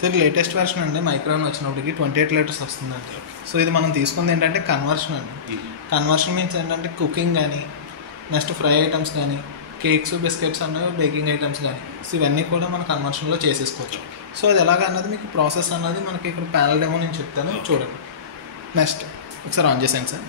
Sir latest version అండి microwave వచ్చినప్పటికి 28 litres వస్తుందండి. సో ఇది మనం తీసుకుంది ఏంటంటే కన్వర్షన్ అండి. కన్వర్షన్ మీన్స్ ఏంటంటే కుకింగ్ కానీ, నెక్స్ట్ ఫ్రై ఐటమ్స్ కానీ, కేక్స్, బిస్కెట్స్ అన్నవి, బేకింగ్ ఐటమ్స్ కానీ, సో ఇవన్నీ కూడా మన కన్వర్షన్లో చేసేసుకోవచ్చు. సో అది ఎలాగ అన్నది మీకు ప్రాసెస్ అన్నది మనకి ఇక్కడ ప్యానల్ డెమో నేను చెప్తాను, చూడండి. నెక్స్ట్ ఒకసారి ఆన్ చేసాను సార్.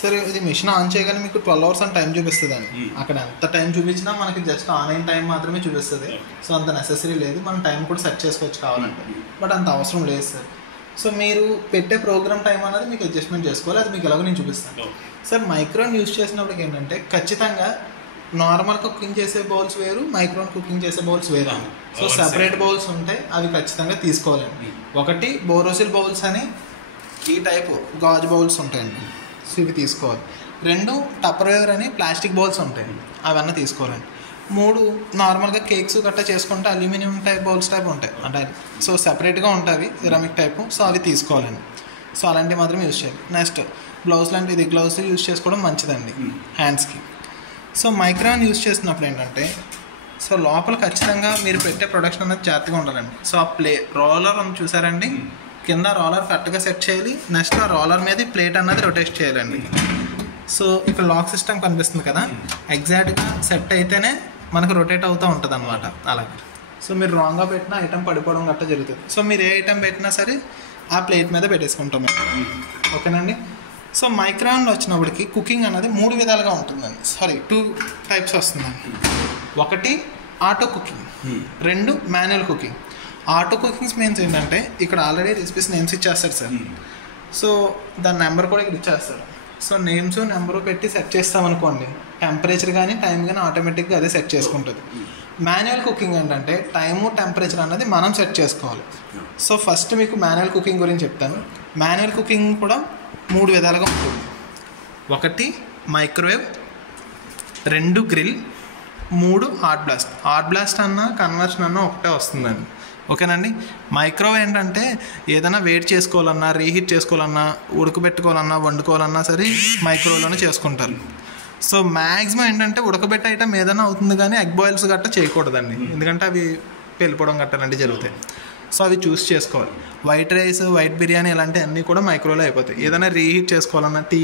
సరే ఇది మిషన్ ఆన్ చేయగానే మీకు 12 hours అని టైం చూపిస్తుంది అండి. అక్కడ ఎంత టైం చూపించినా మనకి జస్ట్ ఆన్ అయిన టైం మాత్రమే చూపిస్తుంది. సో అంత నెసెసరీ లేదు, మనం టైం కూడా సెట్ చేసుకోవచ్చు కావాలంటే, బట్ అంత అవసరం లేదు సార్. సో మీరు పెట్టే ప్రోగ్రామ్ టైం అనేది మీకు అడ్జస్ట్మెంట్ చేసుకోవాలి, అది మీకు ఎలాగో నేను చూపిస్తాను సార్. మైక్రోన్ యూజ్ చేసినప్పటికి ఏంటంటే ఖచ్చితంగా నార్మల్ కుకింగ్ చేసే బౌల్స్ వేరు, మైక్రోన్ కుకింగ్ చేసే బౌల్స్ వేరు. సో సెపరేట్ బౌల్స్ ఉంటాయి, అవి ఖచ్చితంగా తీసుకోవాలండి. ఒకటి బోరోసిల్ బౌల్స్ అని ఈ టైపు గాజు బౌల్స్ ఉంటాయండి, సో ఇవి తీసుకోవాలి. 2 టప్పర్వేర్ అని ప్లాస్టిక్ బౌల్స్ ఉంటాయి, అవన్నీ తీసుకోవాలండి. 3 నార్మల్గా కేక్స్ గట్టా చేసుకుంటే అల్యూమినియం టైప్ బౌల్స్ టైప్ ఉంటాయి అంటే, సో సెపరేట్గా ఉంటాయి సిరామిక్ టైపు, సో అవి తీసుకోవాలండి. సో అలాంటివి మాత్రం యూజ్ చేయాలి. నెక్స్ట్ గ్లౌస్ లాంటిది, గ్లౌస్ యూజ్ చేసుకోవడం మంచిదండి హ్యాండ్స్కి. సో మైక్రోవేవ్ యూజ్ చేసినప్పుడు ఏంటంటే, సో లోపల ఖచ్చితంగా మీరు పెట్టే ప్రొడక్షన్ అనేది జాగ్రత్తగా ఉండాలండి. సో ఆ రోలర్ అని చూసారండి, కింద రోలర్ కరెక్ట్గా సెట్ చేయాలి. నెక్స్ట్ ఆ రోలర్ మీద ప్లేట్ అన్నది రొటేట్ చేయాలండి. సో ఇక్కడ లాక్ సిస్టమ్ కనిపిస్తుంది కదా, ఎగ్జాక్ట్గా సెట్ అయితేనే మనకు రొటేట్ అవుతూ ఉంటుంది అనమాట. అలాగే సో మీరు రాంగ్గా పెట్టిన ఐటమ్ పడిపోవడం గట్టా జరుగుతుంది. సో మీరు ఏ ఐటమ్ పెట్టినా సరే ఆ ప్లేట్ మీద పెట్టేసుకుంటాం, ఓకేనండి. సో మైక్రోవేవ్లో వచ్చినప్పటికి కుకింగ్ అనేది 3 విధాలుగా ఉంటుందండి, 2 టైప్స్ వస్తుందండి. ఒకటి auto cooking, 2 manual cooking. Auto cookings means ఏంటంటే ఇక్కడ ఆల్రెడీ రెసిపీస్ నేమ్స్ ఇచ్చేస్తారు సార్. సో దాని నెంబర్ కూడా ఇక్కడ ఇచ్చేస్తారు. సో నేమ్స్ నెంబరు పెట్టి సెట్ చేస్తామనుకోండి, టెంపరేచర్ కానీ టైం కానీ ఆటోమేటిక్గా అదే సెట్ చేసుకుంటుంది. మాన్యువల్ కుకింగ్ ఏంటంటే టైము టెంపరేచర్ అన్నది మనం సెట్ చేసుకోవాలి. సో ఫస్ట్ మీకు మాన్యువల్ కుకింగ్ గురించి చెప్తాను. మాన్యువల్ కుకింగ్ కూడా 3 విధాలుగా ఉంటుంది. ఒకటి microwave, 2 grill, 3 hot blast. Hot blast అన్న కన్వర్షన్ అన్న ఒకటే వస్తుందండి, ఓకేనండి. మైక్రోవేవ్ ఏంటంటే ఏదైనా వేడి చేసుకోవాలన్నా, రీహీట్ చేసుకోవాలన్నా, ఉడకబెట్టుకోవాలన్నా, వండుకోవాలన్నా సరే మైక్రోవేవ్లోనే చేసుకుంటారు. సో మ్యాక్సిమం ఏంటంటే ఉడకబెట్టే ఐటమ్ ఏదైనా అవుతుంది, కానీ ఎగ్ బాయిల్స్ గట్టా చేయకూడదండి, ఎందుకంటే అవి వెళ్ళిపోవడం గట్టలాంటివి జరుగుతాయి. సో అవి చూస్ చేసుకోవాలి. వైట్ రైస్, వైట్ బిర్యానీ ఇలాంటివి అన్నీ కూడా మైక్రోవేవ్లో అయిపోతాయి. ఏదైనా రీహీట్ చేసుకోవాలన్నా, టీ,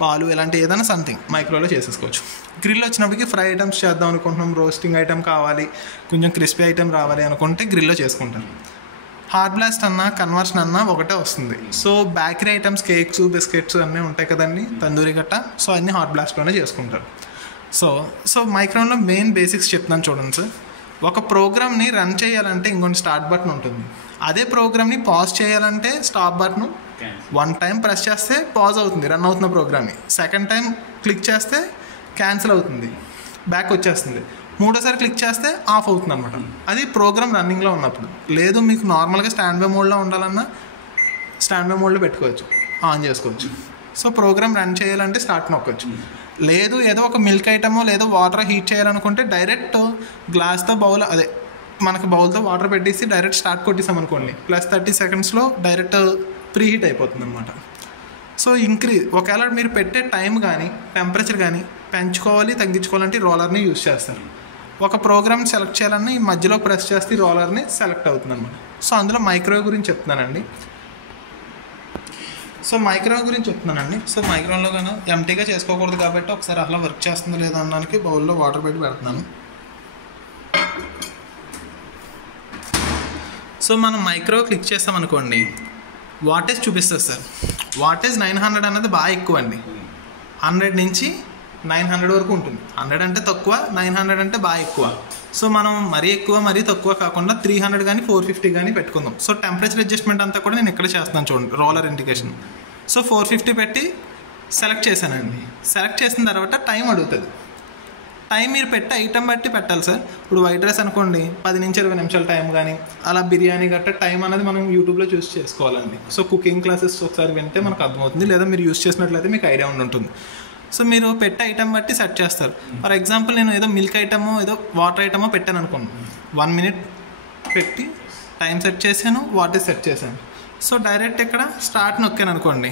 పాలు ఇలాంటి ఏదైనా సంథింగ్ మైక్రోవేవ్లో చేసేసుకోవచ్చు. గ్రిల్ వచ్చినప్పటికి ఫ్రై ఐటమ్స్ చేద్దాం అనుకుంటున్నాం, రోస్టింగ్ ఐటమ్ కావాలి, కొంచెం క్రిస్పీ ఐటమ్ రావాలి అనుకుంటే గ్రిల్లో చేసుకుంటారు. హాట్ బ్లాస్ట్ అన్న కన్వర్షన్ అన్న ఒకటే వస్తుంది. So bakery items, cakes, biscuits అన్నీ ఉంటాయి కదండి, తందూరి గట్ట, సో అన్నీ హాట్ బ్లాస్ట్లోనే చేసుకుంటారు. సో మైక్రోవేవ్లో మెయిన్ బేసిక్స్ చెప్తున్నాను చూడండి సార్. ఒక ప్రోగ్రామ్ని రన్ చేయాలంటే ఇంకొన్ని స్టార్ట్ బటన్ ఉంటుంది, అదే ప్రోగ్రామ్ని పాజ్ చేయాలంటే స్టాప్ బటన్ 1 టైం ప్రెస్ చేస్తే పాజ్ అవుతుంది, రన్ అవుతున్న ప్రోగ్రామ్ని. 2nd టైం క్లిక్ చేస్తే క్యాన్సిల్ అవుతుంది, బ్యాక్ వచ్చేస్తుంది. 3వ సారి క్లిక్ చేస్తే ఆఫ్ అవుతుంది అనమాట. అది ప్రోగ్రామ్ రన్నింగ్లో ఉన్నప్పుడు. లేదు మీకు నార్మల్గా స్టాండ్ బై మోడ్లో ఉండాలన్నా స్టాండ్ బై మోడ్లో పెట్టుకోవచ్చు, ఆన్ చేసుకోవచ్చు. సో ప్రోగ్రామ్ రన్ చేయాలంటే స్టార్ట్ నొక్కొచ్చు. లేదు ఏదో ఒక మిల్క్ ఐటమో లేదో వాటర్ హీట్ చేయాలనుకుంటే డైరెక్ట్ గ్లాస్తో బౌల్, అదే మనకు బౌల్తో వాటర్ పెట్టేసి డైరెక్ట్ స్టార్ట్ కొట్టేసామనుకోండి, +30 secondsలో డైరెక్ట్ ప్రీ హీట్ అయిపోతుంది అనమాట. సో ఒకవేళ మీరు పెట్టే టైం కానీ టెంపరేచర్ కానీ పెంచుకోవాలి, తగ్గించుకోవాలంటే రోలర్ని యూజ్ చేస్తారు. ఒక ప్రోగ్రామ్ సెలెక్ట్ చేయాలన్నా ఈ మధ్యలో ప్రెస్ చేస్తే రోలర్ని సెలెక్ట్ అవుతుంది అనమాట. సో అందులో మైక్రోవేవ్ గురించి చెప్తున్నానండి. సో మైక్రోవేవ్లో కానీ ఎంటీగా చేసుకోకూడదు కాబట్టి ఒకసారి అలా వర్క్ చేస్తుందో లేదా అనడానికి బౌల్లో వాటర్ పెట్టి పెడుతున్నాను. సో మనం మైక్రోవేవ్ క్లిక్ చేస్తామనుకోండి, వాటేజ్ చూపిస్తుంది సార్. వాటేజ్ 900 అనేది బాగా ఎక్కువ అండి. 100 నుంచి 900 వరకు ఉంటుంది. 100 అంటే తక్కువ, 900 అంటే బాగా ఎక్కువ. సో మనం మరీ ఎక్కువ మరీ తక్కువ కాకుండా 300 కానీ 450 కానీ పెట్టుకుందాం. సో టెంపరేచర్ అడ్జస్ట్మెంట్ అంతా కూడా నేను ఇక్కడ చేస్తాను చూడండి, రోలర్ ఇండికేషన్. సో 450 పెట్టి సెలెక్ట్ చేశానండి. సెలెక్ట్ చేసిన తర్వాత టైం అడుగుతుంది. టైం మీరు పెట్టే ఐటమ్ బట్టి పెట్టాలి సార్. ఇప్పుడు వైట్ రైస్ అనుకోండి 10 నుంచి 20 నిమిషాల టైం కానీ, అలా బిర్యానీ గట్రా టైం అనేది మనం యూట్యూబ్లో చూస్ చేసుకోవాలండి. సో కుకింగ్ క్లాసెస్ ఒకసారి వింటే మనకు అర్థమవుతుంది, లేదా మీరు యూస్ చేసినట్లయితే మీకు ఐడియా ఉంటుంది. సో మీరు పెట్టే ఐటమ్ బట్టి సెట్ చేస్తారు. ఫర్ ఎగ్జాంపుల్ నేను ఏదో మిల్క్ ఐటమో ఏదో వాటర్ ఐటమో పెట్టాను అనుకోండి, 1 minute పెట్టి టైం సెట్ చేశాను, వాటర్ సెట్ చేశాను. సో డైరెక్ట్ ఇక్కడ స్టార్ట్ నొక్కాను అనుకోండి,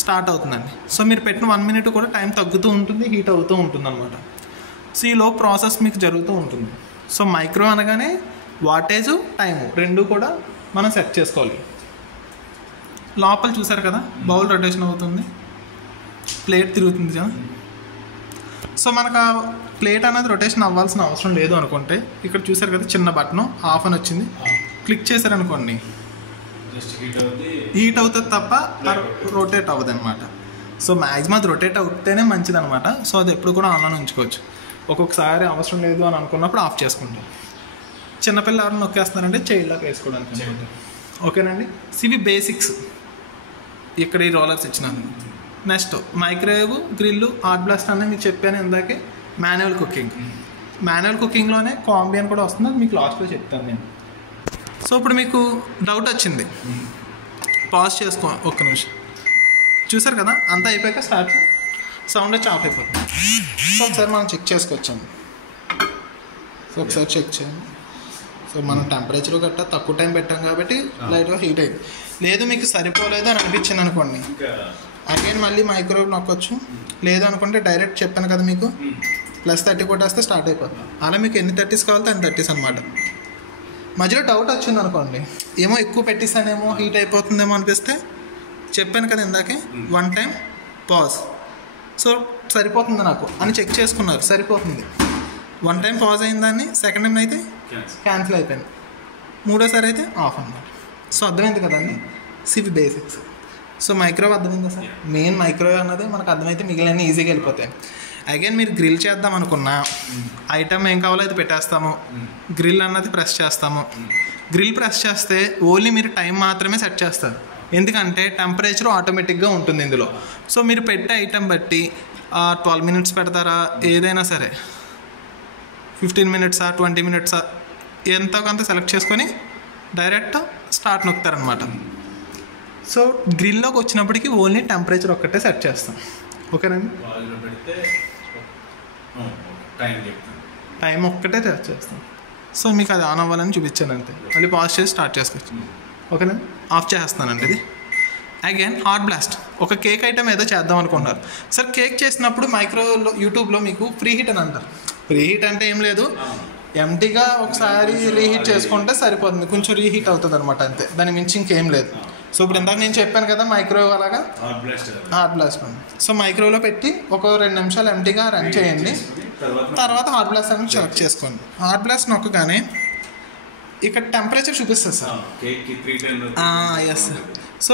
స్టార్ట్ అవుతుందండి. సో మీరు పెట్టిన 1 minute కూడా టైం తగ్గుతూ ఉంటుంది, హీట్ అవుతూ ఉంటుంది అనమాట. సో ఈలో ప్రాసెస్ మీకు జరుగుతూ ఉంటుంది. సో మైక్రో అనగానే వాటేజ్ టైము రెండు కూడా మనం సెట్ చేసుకోవాలి. లోపల చూసారు కదా బౌల్ రొటేషన్ అవుతుంది, ప్లేట్ తిరుగుతుంది కదా. సో మనకు ఆ ప్లేట్ అనేది రొటేషన్ అవ్వాల్సిన అవసరం లేదు అనుకుంటే ఇక్కడ చూసారు కదా చిన్న బటన్ ఆఫ్ అని వచ్చింది, క్లిక్ చేశారనుకోండి హీట్ అవుతుంది తప్ప రొటేట్ అవ్వదు అనమాట. సో మ్యాక్సిమం అది రొటేట్ అవుతేనే మంచిది అనమాట. సో అది ఎప్పుడు కూడా ఆన్లైన్ ఉంచుకోవచ్చు. ఒక్కొక్కసారి అవసరం లేదు అని అనుకున్నప్పుడు ఆఫ్ చేసుకుంటాం. చిన్నపిల్లలు ఎవరైనా నొక్కేస్తున్నారంటే చైల్డ్లోకి వేసుకోవడానికి అనుకుంటాం. ఓకేనండి. ఇవి బేసిక్స్. ఇక్కడ ఈ రోలర్స్ ఇచ్చినాను. Next microwave, grill, hot blast అనేది మీకు చెప్పాను ఇందాకే. మాన్యువల్ కుకింగ్, మాన్యువల్ కుకింగ్లోనే కాంబీ అని కూడా వస్తుంది, అది మీకు లాస్ట్లో చెప్తాను నేను. సో ఇప్పుడు మీకు డౌట్ వచ్చింది, పాజ్ చేసుకో ఒక్క నిమిషం. చూసారు కదా అంతా అయిపోయాక స్టార్ట్ సౌండ్ వచ్చి ఆఫ్ అయిపోతుంది. సో ఒకసారి మనం చెక్ చేసుకోవచ్చాము. సో ఒకసారి చెక్ చేయండి. సో మనం టెంపరేచర్ గట్టా తక్కువ టైం పెట్టాం కాబట్టి లైట్గా హీట్ అయింది. లేదు మీకు సరిపోలేదు అని అనిపించింది అనుకోండి, అగైన్ మళ్ళీ మైక్రోవేవ్ నొక్కొచ్చు. లేదు అనుకుంటే డైరెక్ట్ చెప్పాను కదా మీకు +30 కొట్టేస్తే స్టార్ట్ అయిపోతుంది. అలా మీకు ఎన్ని 30s కావాలో అన్ని 30s అనమాట. మధ్యలో డౌట్ వచ్చింది అనుకోండి, ఏమో ఎక్కువ పెట్టిస్తానేమో హీట్ అయిపోతుందేమో అనిపిస్తే చెప్పాను కదా ఇందాకే 1 టైం పాజ్. సో సరిపోతుంది నాకు అని చెక్ చేసుకున్నారు, సరిపోతుంది. 1 టైం పాజ్ అయిందాన్ని, సెకండ్ టైం అయితే క్యాన్సిల్ అయిపోయింది, మూడోసారి అయితే ఆఫ్ అన్నమాట. సో అర్థమైంది కదండి. CV basics. సో మైక్రోవేవ్ అర్థమైందా సార్? మెయిన్ మైక్రోవేవ్ అన్నది మనకు అర్థమైతే మిగిలిన ఈజీగా వెళ్ళిపోతాయి. అగైన్ మీరు గ్రిల్ చేద్దాం అనుకున్నా ఐటమ్ ఏం కావాలో అది పెట్టేస్తాము, గ్రిల్ అన్నది ప్రెస్ చేస్తాము. గ్రిల్ ప్రెస్ చేస్తే ఓన్లీ మీరు టైం మాత్రమే సెట్ చేస్తారు, ఎందుకంటే టెంపరేచర్ ఆటోమేటిక్గా ఉంటుంది ఇందులో. సో మీరు పెట్టే ఐటమ్ బట్టి 12 మినిట్స్ పెడతారా, ఏదైనా సరే 15 మినిట్సా 20 మినిట్సా ఎంతో కొంత సెలెక్ట్ చేసుకొని డైరెక్ట్ స్టార్ట్ నొక్కుతారనమాట. సో గ్రిల్లోకి వచ్చినప్పటికీ ఓన్లీ టెంపరేచర్ ఒక్కటే సెట్ చేస్తాం. ఓకేనండి. టైం ఒక్కటే సెట్ చేస్తాం. సో మీకు అది ఆన్ అవ్వాలని చూపించాను అంతే. మళ్ళీ పాజ్ చేసి స్టార్ట్ చేసుకోవచ్చు. ఓకేనండి. ఆఫ్ చేస్తానండి ఇది. Again hot blast. ఒక కేక్ ఐటమ్ ఏదో చేద్దాం అనుకుంటారు సార్. కేక్ చేసినప్పుడు మైక్రోవేవ్లో యూట్యూబ్లో మీకు ప్రీ హీట్ అని అంటారు. ప్రీ హీట్ అంటే ఏం లేదు, ఎంటీగా ఒకసారి రీహీట్ చేసుకుంటే సరిపోతుంది, కొంచెం రీహీట్ అవుతుంది అనమాట, అంతే, దాని మించి ఇంకేం లేదు. సో ఇప్పుడు ఇందాక నేను చెప్పాను కదా మైక్రోవేవ్ అలాగా హాట్ బ్లాస్ట్. సో మైక్రోవేవ్లో పెట్టి ఒక 2 నిమిషాలు ఎంటీగా రన్ చేయండి, తర్వాత హాట్ బ్లాస్ట్ అని సెలెక్ట్ చేసుకోండి. హాట్ బ్లాస్ట్ నొక్కగానే ఇక్కడ టెంపరేచర్ చూపిస్తుంది సార్. Yes sir. సో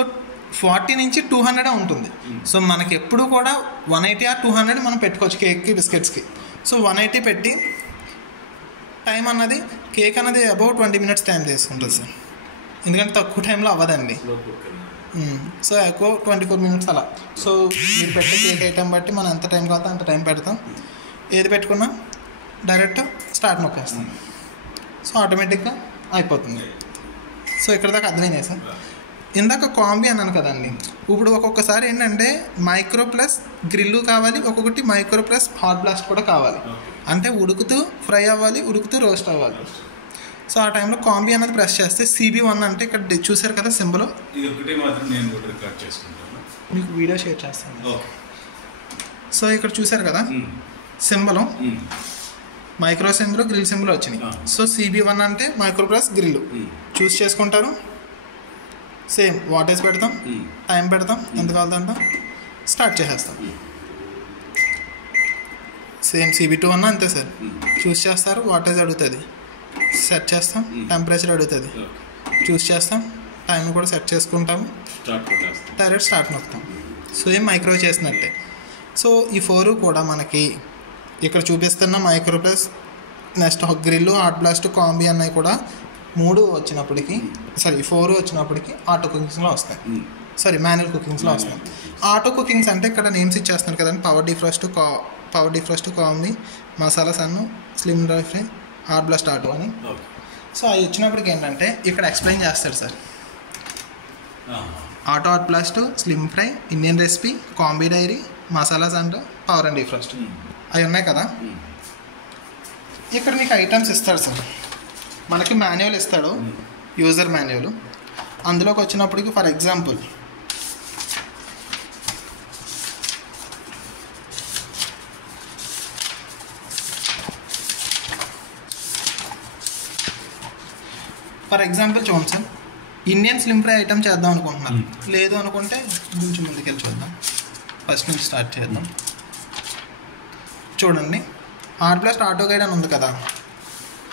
40 నుంచి 200 ఉంటుంది. సో మనకి ఎప్పుడు కూడా 180 or 200 మనం పెట్టుకోవచ్చు కేక్కి, బిస్కెట్స్కి. సో 180 పెట్టి టైం అన్నది కేక్ అన్నది అబౌట్ 20 మినిట్స్ టైం తీసుకుంటుంది సార్, ఎందుకంటే తక్కువ టైంలో అవ్వదండి. సో ఎక్కువ 24 మినిట్స్ అలా. సో మీరు పెట్టే కేక్ ఐటమ్ బట్టి మనం ఎంత టైం కావాలో అంత టైం పెడతాం. ఏది పెట్టుకున్నా డైరెక్ట్ స్టార్ట్ నొక్కేస్తాం. సో ఆటోమేటిక్గా అయిపోతుంది. సో ఇక్కడ దాకా అర్థమైంది సార్. ఇందాక కాంబీ అన్నాను కదండి, ఇప్పుడు ఒక్కొక్కసారి ఏంటంటే మైక్రో ప్లస్ గ్రిల్లు కావాలి, ఒక్కొక్కటి మైక్రో ప్లస్ హాట్ బ్లాస్ట్ కూడా కావాలి. అంటే ఉడుకుతూ ఫ్రై అవ్వాలి, ఉడుకుతూ రోస్ట్ అవ్వాలి. సో ఆ టైంలో కాంబీ అన్నది ప్రెస్ చేస్తే CB1 అంటే ఇక్కడ చూసారు కదా సింబల్, మీకు వీడియో షేర్ చేస్తాను. సో ఇక్కడ చూసారు కదా symbol, micro symbol, grill symbol వచ్చినాయి. సో CB1 అంటే మైక్రో ప్లస్ గ్రిల్ చూస్ చేసుకుంటారు. సేమ్ వాటేజ్ పెడతాం, టైం పెడతాం, ఎంత కావాలంత స్టార్ట్ చేసేస్తాం. సేమ్ CB2 అన్న అంతే సార్. చూస్ చేస్తారు, వాటేజ్ అడుగుతుంది, సెట్ చేస్తాం, టెంపరేచర్ అడుగుతుంది, చూస్ చేస్తాం, టైం కూడా సెట్ చేసుకుంటాము, డైరెక్ట్ స్టార్ట్ నొక్కుతాం. సేమ్ మైక్రోవేవ్ చేసినట్టే. సో ఈ 4 కూడా మనకి ఇక్కడ చూపిస్తున్న micro plus, next grill, hot blast, combi అన్నవి కూడా 3 వచ్చినప్పటికీ, సారీ 4 వచ్చినప్పటికీ ఆటో కుకింగ్స్లో వస్తాయి, సారీ మాన్యువల్ కుకింగ్స్లో వస్తాయి. ఆటో కుకింగ్స్ అంటే ఇక్కడ నేమ్స్ ఇచ్చేస్తున్నారు కదండి, power defrost, combi, masala sun, slim dry fry, hot blast auto అని. సో అవి వచ్చినప్పటికి ఏంటంటే ఇక్కడ ఎక్స్ప్లెయిన్ చేస్తారు sir. Auto hot blast, slim fry, Indian recipe, combi dairy, masala sun, power and defrost అవి ఉన్నాయి కదా. ఇక్కడ మీకు ఐటమ్స్ ఇస్తాడు సార్. మనకి మాన్యువల్ ఇస్తాడు, యూజర్ మాన్యువల్. అందులోకి వచ్చినప్పటికి ఫర్ ఎగ్జాంపుల్ ఫర్ ఎగ్జాంపుల్ చూడండి sir, Indian slim fry item చేద్దాం అనుకుంటున్నారు. లేదు అనుకుంటే కొంచెం ముందుకెళ్ళి చూద్దాం, ఫస్ట్ నుంచి స్టార్ట్ చేద్దాం. చూడండి, ఆర్ట్ బ్లాస్ట్ ఆటో గైడ్ అని ఉంది కదా.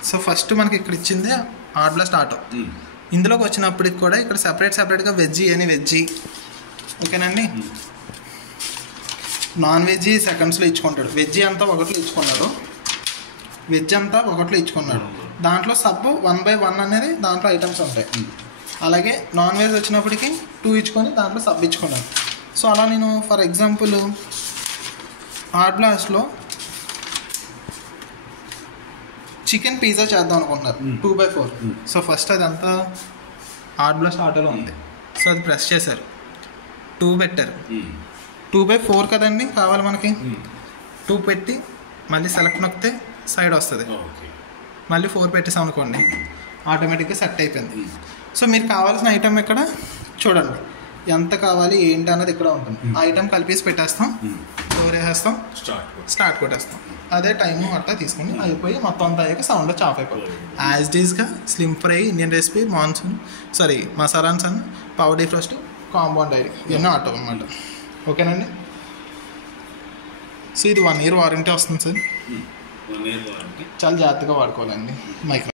సో ఫస్ట్ మనకి ఇక్కడ ఇచ్చింది ఆర్ట్ బ్లాస్ట్ ఆటో. ఇందులోకి వచ్చినప్పటికి కూడా ఇక్కడ సెపరేట్గా వెజ్జీ అని వెజ్జీ, ఓకేనండి. నాన్ వెజ్జీ సెకండ్స్లో ఇచ్చుకుంటాడు, వెజ్జీ అంతా ఒకటిలో ఇచ్చుకున్నాడు, వెజ్ అంతా ఒకటిలో ఇచ్చుకున్నాడు. దాంట్లో సబ్ 1/1 అనేది దాంట్లో ఐటమ్స్ ఉంటాయి. అలాగే నాన్ వెజ్ వచ్చినప్పటికి 2 ఇచ్చుకొని దాంట్లో సబ్ ఇచ్చుకున్నాను. సో అలా నేను ఫర్ ఎగ్జాంపుల్ ఆర్ట్ బ్లాస్ట్లో చికెన్ పిజ్జా చేద్దాం అనుకుంటున్నారు 2/4. సో ఫస్ట్ అదంతా ఆర్ట్ బ్లాస్ట్ ఆటోలో ఉంది. సో అది ప్రెస్ చేశారు, 2 పెట్టారు, 2/4 కదండి కావాలి మనకి. 2 పెట్టి మళ్ళీ సెలెక్ట్ నొక్కితే సైడ్ వస్తుంది. మళ్ళీ 4 పెట్టేసాం అనుకోండి, ఆటోమేటిక్గా సెట్ అయిపోయింది. సో మీరు కావాల్సిన ఐటమ్ ఇక్కడ చూడండి, ఎంత కావాలి ఏంటి అన్నది ఇక్కడ ఉంటుంది. ఆ ఐటమ్ కలిపేసి పెట్టేస్తాం, డోర్ వేసేస్తాం, స్టార్ట్ కొట్టేస్తాం. అదే టైం అట్లా తీసుకుని అయిపోయి మొత్తం అంతా అయ్యాక సౌండ్ వచ్చి ఆఫ్ అయిపోతుంది. యాజ్ డీస్గా slim fry, Indian recipe, monsoon మసాలాన్స్ and power defrost, compound dairy ఇవన్నీ ఆటో అనమాట. ఓకేనండి. సో ఇది 1 year వారంటీ వస్తుంది సార్. చాలా జాగ్రత్తగా వాడుకోవాలండి మైక్రో